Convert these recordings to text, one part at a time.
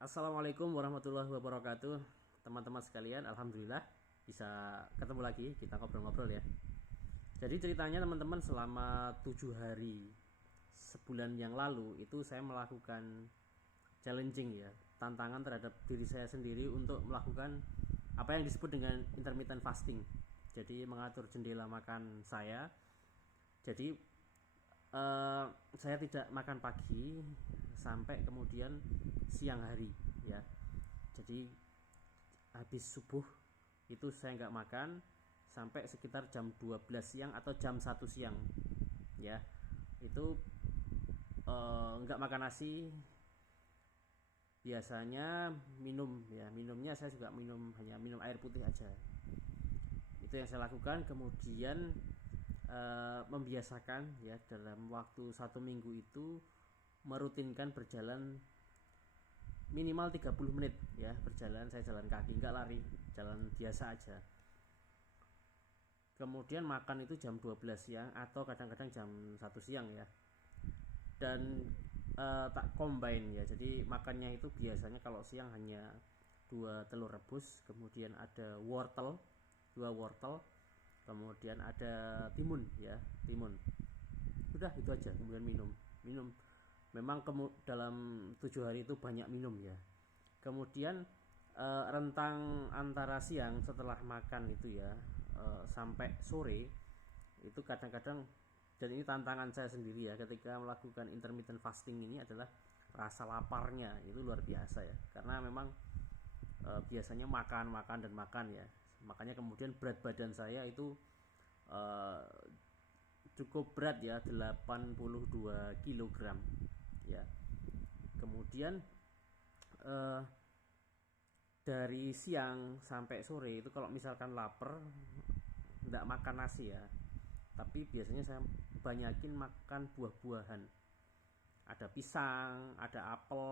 Assalamualaikum warahmatullahi wabarakatuh. Teman-teman sekalian, alhamdulillah bisa ketemu lagi, kita ngobrol-ngobrol ya. Jadi ceritanya teman-teman, selama 7 hari sebulan yang lalu itu saya melakukan challenging ya, tantangan terhadap diri saya sendiri untuk melakukan apa yang disebut dengan intermittent fasting. Jadi mengatur jendela makan saya. Jadi saya tidak makan pagi sampai kemudian siang hari ya. Jadi habis subuh itu saya nggak makan sampai sekitar jam 12 siang atau jam 1 siang ya. Itu nggak makan nasi, biasanya minum ya. Minumnya saya juga hanya minum air putih aja. Itu yang saya lakukan. Kemudian membiasakan ya, dalam waktu 1 minggu itu merutinkan berjalan minimal 30 menit ya. Berjalan, saya jalan kaki, nggak lari, jalan biasa aja. Kemudian makan itu jam 12 siang atau kadang-kadang jam 1 siang ya. Dan tak combine ya, jadi makannya itu biasanya kalau siang hanya 2 telur rebus, kemudian ada wortel, 2 wortel, kemudian ada timun ya, timun. Udah itu aja. Kemudian minum memang dalam 7 hari itu banyak minum ya. Kemudian rentang antara siang setelah makan itu ya, sampai sore itu kadang-kadang, dan ini tantangan saya sendiri ya ketika melakukan intermittent fasting ini, adalah rasa laparnya itu luar biasa ya, karena memang biasanya makan makan dan makan ya. Makanya kemudian berat badan saya itu eh, cukup berat ya, 82 kilogram ya. Kemudian eh, dari siang sampai sore itu kalau misalkan lapar, nggak makan nasi ya, tapi biasanya saya banyakin makan buah-buahan. Ada pisang, ada apel,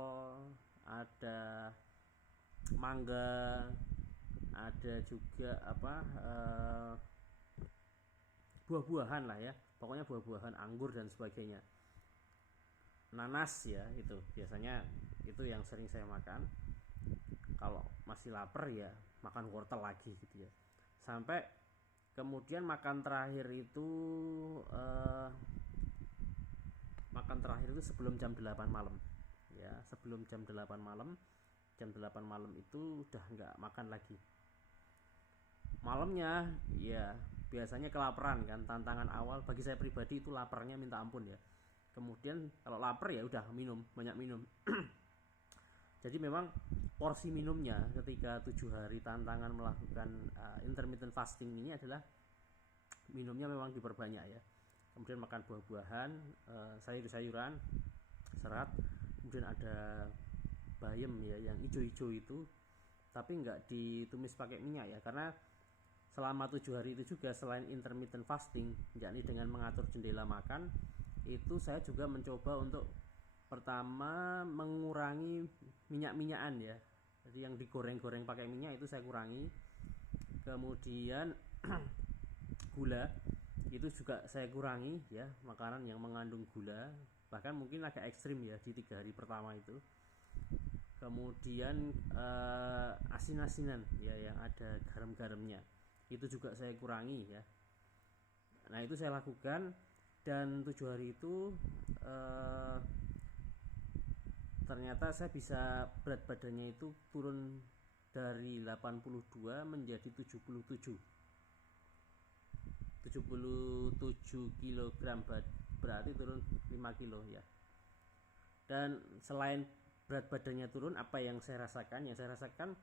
ada mangga, ada juga apa, buah-buahan lah ya, pokoknya buah-buahan, anggur dan sebagainya, nanas ya. Itu biasanya itu yang sering saya makan. Kalau masih lapar ya makan wortel lagi gitu ya. Sampai kemudian makan terakhir itu sebelum jam 8 malam ya. Sebelum jam 8 malam, jam 8 malam itu udah nggak makan lagi. Malamnya ya biasanya kelaparan kan. Tantangan awal bagi saya pribadi itu laparnya minta ampun ya. Kemudian kalau lapar ya udah minum, banyak minum. Jadi memang porsi minumnya ketika 7 hari tantangan melakukan intermittent fasting ini adalah minumnya memang diperbanyak ya. Kemudian makan buah-buahan, sayur-sayuran, serat. Kemudian ada bayam ya, yang hijau-hijau itu, tapi nggak ditumis pakai minyak ya, karena selama 7 hari itu juga selain intermittent fasting, yakni dengan mengatur jendela makan, itu saya juga mencoba untuk pertama mengurangi minyak-minyakan ya. Jadi yang digoreng-goreng pakai minyak itu saya kurangi. Kemudian gula itu juga saya kurangi ya, makanan yang mengandung gula, bahkan mungkin agak ekstrim ya di 3 hari pertama itu. Kemudian asin-asinan ya, yang ada garam-garamnya, itu juga saya kurangi ya. Nah itu saya lakukan, dan 7 hari itu ternyata saya bisa, berat badannya itu turun dari 82 menjadi 77 kilogram, berarti turun 5 kilo ya. Dan selain berat badannya turun, apa yang saya rasakan? Yang saya rasakan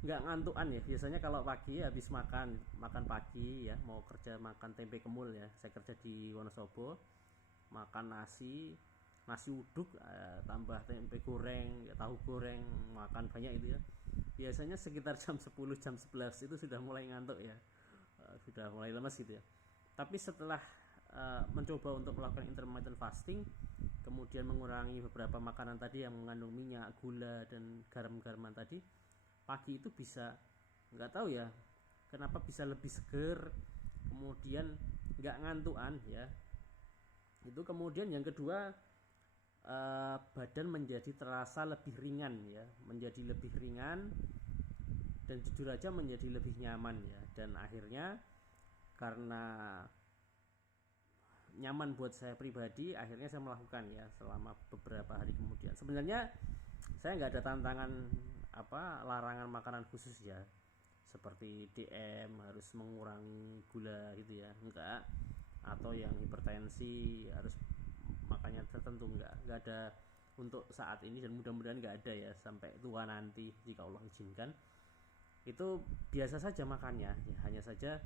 nggak ngantukan ya. Biasanya kalau pagi habis makan makan pagi ya, mau kerja makan tempe kemul ya, saya kerja di Wonosobo, makan nasi uduk, tambah tempe goreng ya, tahu goreng, makan banyak itu ya. Biasanya sekitar jam 10 jam 11 itu sudah mulai ngantuk ya. Sudah mulai lemas gitu ya. Tapi setelah mencoba untuk melakukan intermittent fasting, kemudian mengurangi beberapa makanan tadi yang mengandung minyak, gula, dan garam-garaman tadi, pagi itu bisa, nggak tahu ya kenapa, bisa lebih seger, kemudian nggak ngantuan ya. Itu kemudian yang kedua, badan menjadi terasa lebih ringan ya, menjadi lebih ringan, dan jujur aja menjadi lebih nyaman ya. Dan akhirnya karena nyaman buat saya pribadi, akhirnya saya melakukan ya selama beberapa hari kemudian. Sebenarnya saya nggak ada tantangan larangan makanan khusus ya, seperti DM harus mengurangi gula gitu ya, enggak, atau yang hipertensi harus makannya tertentu, enggak ada untuk saat ini, dan mudah-mudahan nggak ada ya sampai tua nanti jika Allah izinkan. Itu biasa saja makannya ya, hanya saja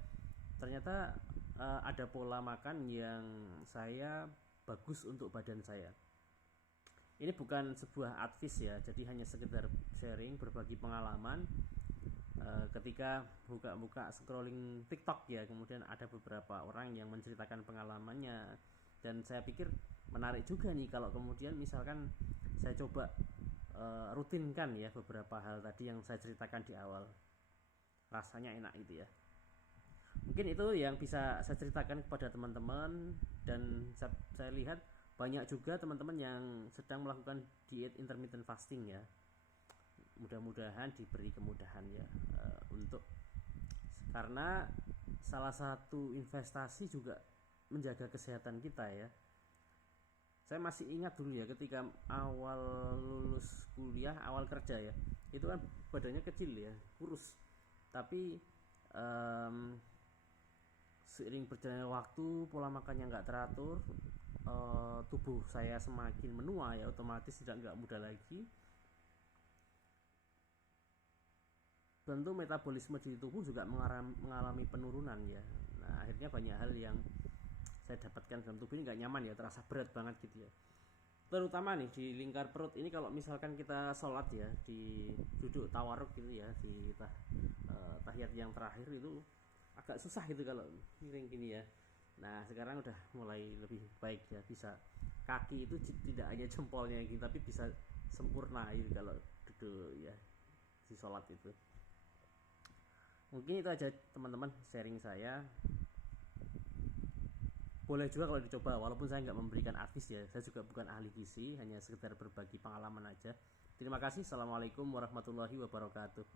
ternyata ada pola makan yang saya bagus untuk badan saya. Ini bukan sebuah advice ya, jadi hanya sekedar sharing, berbagi pengalaman. Ketika buka-buka scrolling TikTok ya, kemudian ada beberapa orang yang menceritakan pengalamannya, dan saya pikir menarik juga nih kalau kemudian misalkan saya coba rutinkan ya beberapa hal tadi yang saya ceritakan di awal. Rasanya enak itu ya. Mungkin itu yang bisa saya ceritakan kepada teman-teman, dan saya lihat banyak juga teman-teman yang sedang melakukan diet intermittent fasting ya. Mudah-mudahan diberi kemudahan ya, untuk, karena salah satu investasi juga menjaga kesehatan kita ya. Saya masih ingat dulu ya, ketika awal lulus kuliah, awal kerja ya, itu kan badannya kecil ya, kurus, tapi seiring berjalannya waktu, pola makannya nggak teratur, tubuh saya semakin menua ya, otomatis nggak muda lagi. Tentu metabolisme di tubuh juga mengalami penurunan ya. Nah, akhirnya banyak hal yang saya dapatkan dalam tubuh ini nggak nyaman ya, terasa berat banget gitu ya. Terutama nih di lingkar perut ini, kalau misalkan kita sholat ya, di duduk tawaruk gitu ya, di tahiyat yang terakhir itu agak susah gitu kalau miring gini ya. Nah, sekarang udah mulai lebih baik ya, bisa kaki itu tidak hanya jempolnya gitu, tapi bisa sempurna gitu kalau duduk ya di sholat itu. Mungkin itu aja teman-teman sharing saya. Boleh juga kalau dicoba, walaupun saya nggak memberikan advice ya, saya juga bukan ahli gizi, hanya sekedar berbagi pengalaman aja. Terima kasih. Assalamualaikum warahmatullahi wabarakatuh.